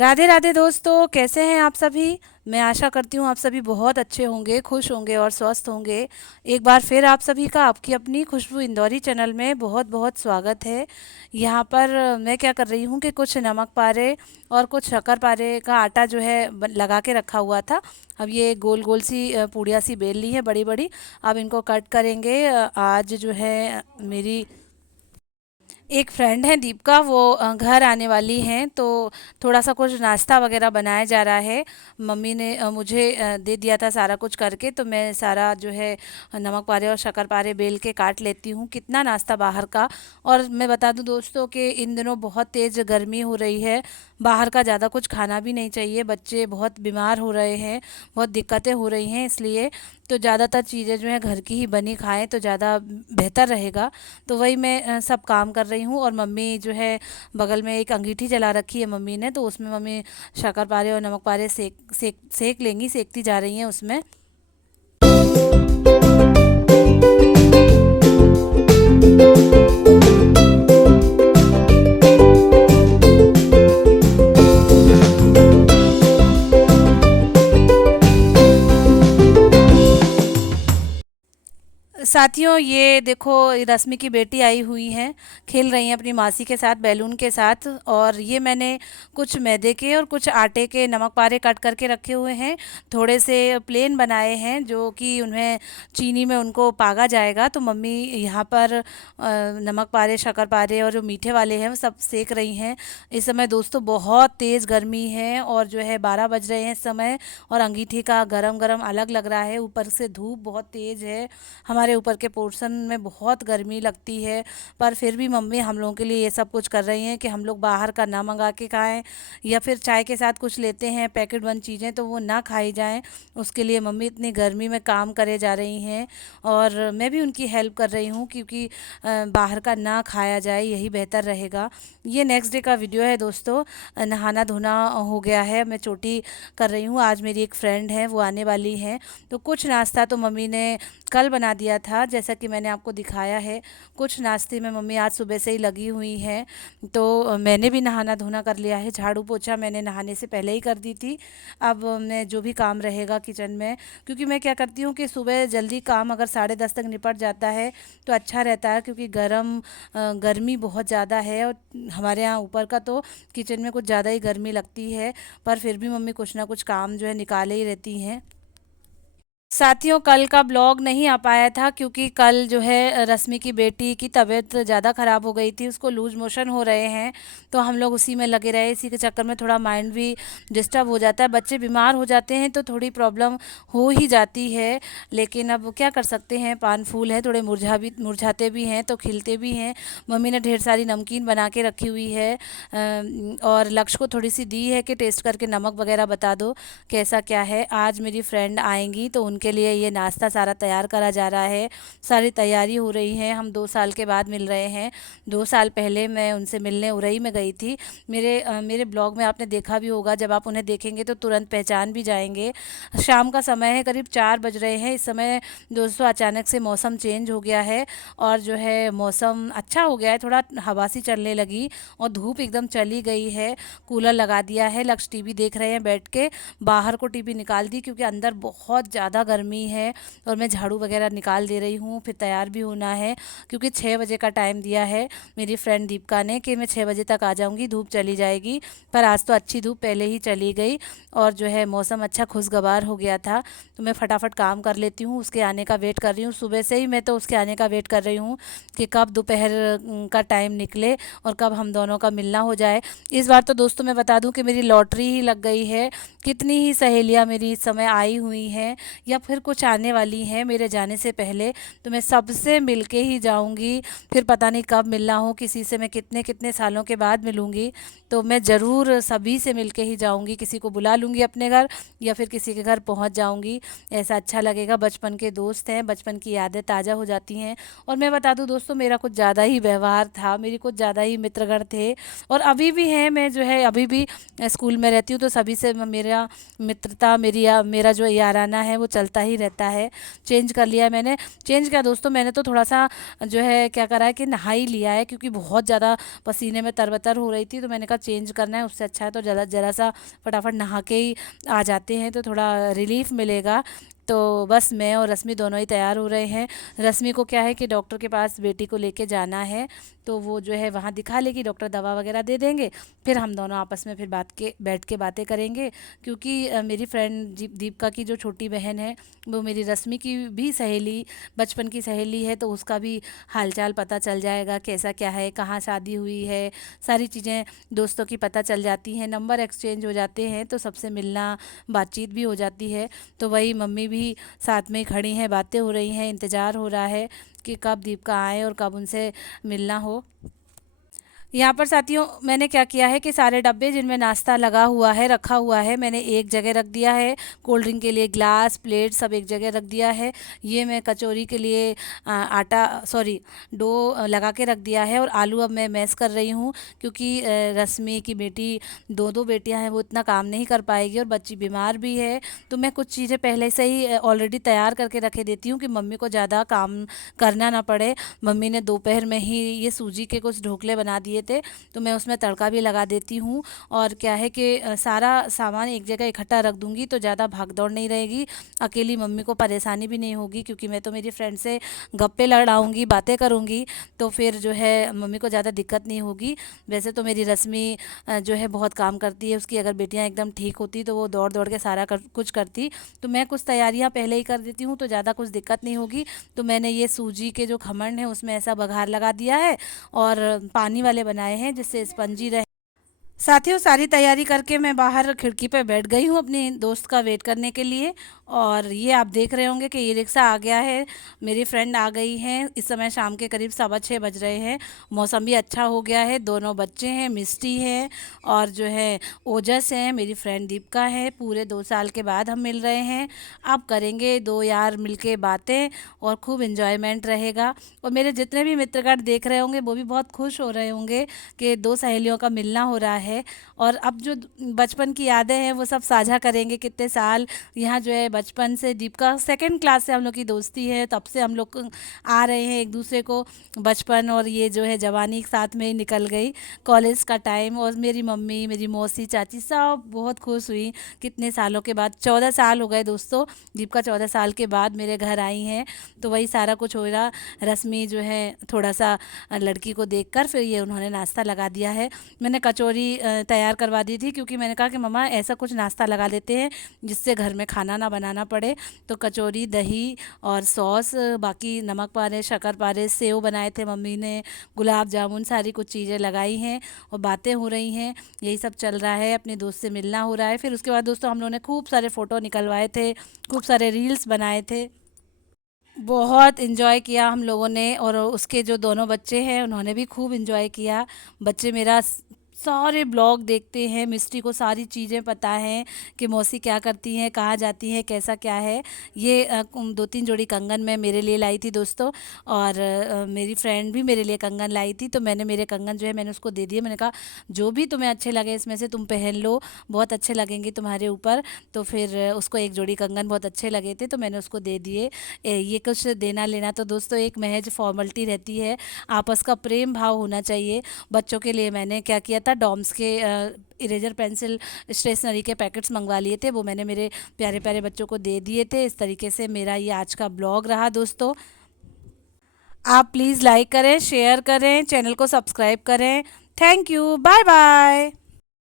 राधे राधे दोस्तों, कैसे हैं आप सभी। मैं आशा करती हूँ आप सभी बहुत अच्छे होंगे, खुश होंगे और स्वस्थ होंगे। एक बार फिर आप सभी का आपकी अपनी खुशबू इंदौरी चैनल में बहुत बहुत स्वागत है। यहाँ पर मैं क्या कर रही हूँ कि कुछ नमक पारे और कुछ शक्कर पारे का आटा जो है लगा के रखा हुआ था। अब ये गोल गोल सी पूड़ियाँ सी बेल ली है बड़ी बड़ी। अब इनको कट करेंगे। आज जो है मेरी एक फ्रेंड है दीपिका, वो घर आने वाली हैं, तो थोड़ा सा कुछ नाश्ता वगैरह बनाया जा रहा है। मम्मी ने मुझे दे दिया था सारा कुछ करके, तो मैं सारा जो है नमक पारे और शक्कर पारे बेल के काट लेती हूँ। कितना नाश्ता बाहर का। और मैं बता दूँ दोस्तों कि इन दिनों बहुत तेज़ गर्मी हो रही है। बाहर का ज़्यादा कुछ खाना भी नहीं चाहिए, बच्चे बहुत बीमार हो रहे हैं, बहुत दिक्कतें हो रही हैं, इसलिए तो ज़्यादातर चीज़ें जो है घर की ही बनी खाएं तो ज़्यादा बेहतर रहेगा। तो वही मैं सब काम कर रही हूँ। और मम्मी जो है बगल में एक अंगीठी जला रखी है मम्मी ने, तो उसमें मम्मी शक्कर पारे और नमक पारे सेक लेंगी, सेकती जा रही हैं उसमें। साथियों, ये देखो, ये रश्मि की बेटी आई हुई हैं, खेल रही हैं अपनी मासी के साथ, बैलून के साथ। और ये मैंने कुछ मैदे के और कुछ आटे के नमक पारे कट करके रखे हुए हैं। थोड़े से प्लेन बनाए हैं जो कि उन्हें चीनी में उनको पागा जाएगा। तो मम्मी यहाँ पर नमक पारे, शक्कर पारे और जो मीठे वाले हैं वो सब सेक रही हैं। इस समय दोस्तों बहुत तेज़ गर्मी है और जो है 12 बज रहे हैं इस समय। और अंगीठी का गरम गरम अलग लग रहा है, ऊपर से धूप बहुत तेज़ है। हमारे ऊपर के पोर्शन में बहुत गर्मी लगती है, पर फिर भी मम्मी हम लोगों के लिए ये सब कुछ कर रही हैं कि हम लोग बाहर का ना मंगा के खाएं, या फिर चाय के साथ कुछ लेते हैं पैकेट बंद चीज़ें तो वो ना खाई जाएं। उसके लिए मम्मी इतनी गर्मी में काम करे जा रही हैं, और मैं भी उनकी हेल्प कर रही हूँ, क्योंकि बाहर का ना खाया जाए यही बेहतर रहेगा। ये नेक्स्ट डे का वीडियो है दोस्तों। नहाना धोना हो गया है, मैं चोटी कर रही हूँ। आज मेरी एक फ्रेंड है, वो आने वाली हैं, तो कुछ नाश्ता तो मम्मी ने कल बना दिया था, जैसा कि मैंने आपको दिखाया है। कुछ नाश्ते में मम्मी आज सुबह से ही लगी हुई हैं। तो मैंने भी नहाना धोना कर लिया है, झाड़ू पोछा मैंने नहाने से पहले ही कर दी थी। अब मैं जो भी काम रहेगा किचन में, क्योंकि मैं क्या करती हूँ कि सुबह जल्दी काम अगर 10:30 तक निपट जाता है तो अच्छा रहता है, क्योंकि गर्मी बहुत ज़्यादा है। और हमारे यहाँ ऊपर का तो किचन में कुछ ज़्यादा ही गर्मी लगती है, पर फिर भी मम्मी कुछ ना कुछ काम जो है निकाले ही रहती हैं। साथियों, कल का ब्लॉग नहीं आ पाया था, क्योंकि कल जो है रश्मि की बेटी की तबीयत ज़्यादा ख़राब हो गई थी, उसको लूज मोशन हो रहे हैं। तो हम लोग उसी में लगे रहे, इसी के चक्कर में थोड़ा माइंड भी डिस्टर्ब हो जाता है। बच्चे बीमार हो जाते हैं तो थोड़ी प्रॉब्लम हो ही जाती है, लेकिन अब क्या कर सकते हैं, पान फूल है, थोड़े मुरझाते भी हैं तो खिलते भी हैं। मम्मी ने ढेर सारी नमकीन बना के रखी हुई है। और लक्ष्य को थोड़ी सी दी है कि टेस्ट करके नमक वगैरह बता दो कैसा क्या है। आज मेरी फ्रेंड आएंगी तो उनके लिए ये नाश्ता सारा तैयार करा जा रहा है, सारी तैयारी हो रही है। हम 2 साल के बाद मिल रहे हैं। 2 साल पहले मैं उनसे मिलने उरई में गई थी। मेरे ब्लॉग में आपने देखा भी होगा, जब आप उन्हें देखेंगे तो तुरंत पहचान भी जाएंगे। शाम का समय है, करीब 4 बज रहे हैं इस समय। दोस्तों, अचानक से मौसम चेंज हो गया है, और जो है मौसम अच्छा हो गया है, थोड़ा हवा सी चलने लगी और धूप एकदम चली गई है। कूलर लगा दिया है, लक्ष्य टीवी देख रहे हैं बैठ के। बाहर को टीवी निकाल दी, क्योंकि अंदर बहुत ज़्यादा गर्मी है। और मैं झाड़ू वगैरह निकाल दे रही हूँ, फिर तैयार भी होना है, क्योंकि 6 बजे का टाइम दिया है मेरी फ्रेंड दीपिका ने कि मैं 6 बजे तक आ जाऊँगी, धूप चली जाएगी। पर आज तो अच्छी धूप पहले ही चली गई, और जो है मौसम अच्छा खुशगवार हो गया था। तो मैं फटाफट काम कर लेती हूँ, उसके आने का वेट कर रही हूँ। सुबह से ही मैं तो उसके आने का वेट कर रही हूँ कि कब दोपहर का टाइम निकले और कब हम दोनों का मिलना हो जाए। इस बार तो दोस्तों मैं बता दूं कि मेरी लॉटरी ही लग गई है। कितनी ही सहेलियां मेरी इस समय आई हुई हैं, या फिर कुछ आने वाली हैं मेरे जाने से पहले। तो मैं सबसे मिलके ही जाऊंगी। फिर पता नहीं कब मिलना हो, किसी से मैं कितने कितने सालों के बाद मिलूंगी। तो मैं ज़रूर सभी से मिलके ही जाऊंगी, किसी को बुला लूँगी अपने घर, या फिर किसी के घर पहुंच जाऊंगी। ऐसा अच्छा लगेगा, बचपन के दोस्त हैं, बचपन की यादें ताज़ा हो जाती हैं। और मैं बता दूं दोस्तों, मेरा कुछ ज़्यादा ही व्यवहार था, मेरी कुछ ज़्यादा ही मित्रगण थे, और अभी भी हैं। मैं जो है अभी भी स्कूल में रहती हूँ, तो सभी से मेरा मित्रता, मेरा जो याराना है वो चलता चलता ही रहता है। चेंज कर लिया है मैंने। चेंज किया दोस्तों, मैंने तो थोड़ा सा जो है क्या करा है कि नहा ही लिया है, क्योंकि बहुत ज़्यादा पसीने में तरबतर हो रही थी। तो मैंने कहा चेंज करना है, उससे अच्छा है तो ज़रा ज़रा सा फटाफट नहा के ही आ जाते हैं तो थोड़ा रिलीफ मिलेगा। तो बस मैं और रश्मि दोनों ही तैयार हो रहे हैं। रश्मि को क्या है कि डॉक्टर के पास बेटी को लेके जाना है, तो वो जो है वहाँ दिखा लेगी, डॉक्टर दवा वगैरह दे देंगे। फिर हम दोनों आपस में फिर बैठ के बातें करेंगे, क्योंकि मेरी फ्रेंड दीपिका की जो छोटी बहन है, वो मेरी रश्मि की भी सहेली, बचपन की सहेली है, तो उसका भी हालचाल पता चल जाएगा, कैसा क्या है, कहाँ शादी हुई है, सारी चीज़ें दोस्तों की पता चल जाती हैं, नंबर एक्सचेंज हो जाते हैं, तो सबसे मिलना बातचीत भी हो जाती है। तो वही मम्मी भी साथ में खड़ी हैं, बातें हो रही हैं, इंतज़ार हो रहा है कि कब दीपिका आए और कब उनसे मिलना हो। यहाँ पर साथियों मैंने क्या किया है कि सारे डब्बे जिनमें नाश्ता लगा हुआ है, रखा हुआ है, मैंने एक जगह रख दिया है। कोल्ड ड्रिंक के लिए ग्लास, प्लेट सब एक जगह रख दिया है। ये मैं कचौरी के लिए आटा, सॉरी, डो लगा के रख दिया है। और आलू अब मैं मैश कर रही हूँ, क्योंकि रश्मि की बेटी, दो दो बेटियाँ हैं, वो इतना काम नहीं कर पाएगी और बच्ची बीमार भी है। तो मैं कुछ चीज़ें पहले से ही ऑलरेडी तैयार करके रखे देती हूँ कि मम्मी को ज़्यादा काम करना ना पड़े। मम्मी ने दोपहर में ही ये सूजी के कुछ ढोकले बना दिए थे, तो मैं उसमें तड़का भी लगा देती हूँ। और क्या है कि सारा सामान एक जगह इकट्ठा रख दूँगी तो ज़्यादा भाग दौड़ नहीं रहेगी, अकेली मम्मी को परेशानी भी नहीं होगी, क्योंकि मैं तो मेरी फ्रेंड से गप्पे लड़ाऊँगी, बातें करूँगी, तो फिर जो है मम्मी को ज़्यादा दिक्कत नहीं होगी। वैसे तो मेरी रश्मि जो है बहुत काम करती है, उसकी अगर बेटियाँ एकदम ठीक होती तो वो दौड़ दौड़ के सारा कुछ करती। तो मैं कुछ तैयारियाँ पहले ही कर देती हूँ, तो ज़्यादा कुछ दिक्कत नहीं होगी। तो मैंने ये सूजी के जो खमण है उसमें ऐसा बघार लगा दिया है, और पानी वाले बनाए हैं जिससे स्पंजी रहे। साथियों सारी तैयारी करके मैं बाहर खिड़की पे बैठ गई हूँ अपनी दोस्त का वेट करने के लिए। और ये आप देख रहे होंगे कि ई रिक्शा आ गया है, मेरी फ्रेंड आ गई हैं। इस समय शाम के करीब 6:15 बज रहे हैं। मौसम भी अच्छा हो गया है, दोनों बच्चे हैं, मिष्टी है और जो है ओजस है, मेरी फ्रेंड दीपिका है। पूरे 2 साल के बाद हम मिल रहे हैं। अब करेंगे दो यार मिलके बातें और खूब इन्जॉयमेंट रहेगा। और मेरे जितने भी मित्रगण देख रहे होंगे वो भी बहुत खुश हो रहे होंगे कि दो सहेलियों का मिलना हो रहा है। और अब जो बचपन की यादें हैं वो सब साझा करेंगे, कितने साल यहाँ जो है बचपन से, दीपिका सेकंड क्लास से हम लोग की दोस्ती है, तब से हम लोग आ रहे हैं एक दूसरे को। बचपन और ये जो है जवानी एक साथ में ही निकल गई, कॉलेज का टाइम। और मेरी मम्मी, मेरी मौसी, चाची सब बहुत खुश हुई कितने सालों के बाद। 14 साल हो गए दोस्तों, दीपिका 14 साल के बाद मेरे घर आई हैं। तो वही सारा कुछ हो रहा। रश्मि जो है थोड़ा सा लड़की को देखकर फिर ये उन्होंने नाश्ता लगा दिया है। मैंने कचौरी तैयार करवा दी थी, क्योंकि मैंने कहा कि मम्मा ऐसा कुछ नाश्ता लगा देते हैं जिससे घर में खाना ना बनाना पड़े। तो कचौरी, दही और सॉस, बाकी नमक पारे, शक्कर पारे, सेव बनाए थे मम्मी ने, गुलाब जामुन, सारी कुछ चीज़ें लगाई हैं और बातें हो रही हैं। यही सब चल रहा है, अपने दोस्त से मिलना हो रहा है। फिर उसके बाद दोस्तों हम लोगों ने खूब सारे फ़ोटो निकलवाए थे, खूब सारे रील्स बनाए थे, बहुत इन्जॉय किया हम लोगों ने। और उसके जो दोनों बच्चे हैं उन्होंने भी खूब इन्जॉय किया। बच्चे मेरा सारे ब्लॉग देखते हैं, मिस्टी को सारी चीज़ें पता हैं कि मौसी क्या करती हैं, कहाँ जाती हैं, कैसा क्या है। ये 2-3 जोड़ी कंगन मैं मेरे लिए लाई थी दोस्तों। और मेरी फ्रेंड भी मेरे लिए कंगन लाई थी, तो मैंने मेरे कंगन जो है मैंने उसको दे दिए। मैंने कहा जो भी तुम्हें अच्छे लगे इसमें से तुम पहन लो, बहुत अच्छे लगेंगे तुम्हारे ऊपर। तो फिर उसको एक जोड़ी कंगन बहुत अच्छे लगे थे तो मैंने उसको दे दिए। ये कुछ देना लेना तो दोस्तों एक महज फॉर्मेलिटी रहती है, आपस का प्रेम भाव होना चाहिए। बच्चों के लिए मैंने क्या किया था, डॉम्स के इरेजर, पेंसिल, स्टेशनरी के पैकेट्स मंगवा लिए थे, वो मैंने मेरे प्यारे प्यारे बच्चों को दे दिए थे। इस तरीके से मेरा ये आज का ब्लॉग रहा दोस्तों। आप प्लीज़ लाइक करें, शेयर करें, चैनल को सब्सक्राइब करें। Thank you, bye bye.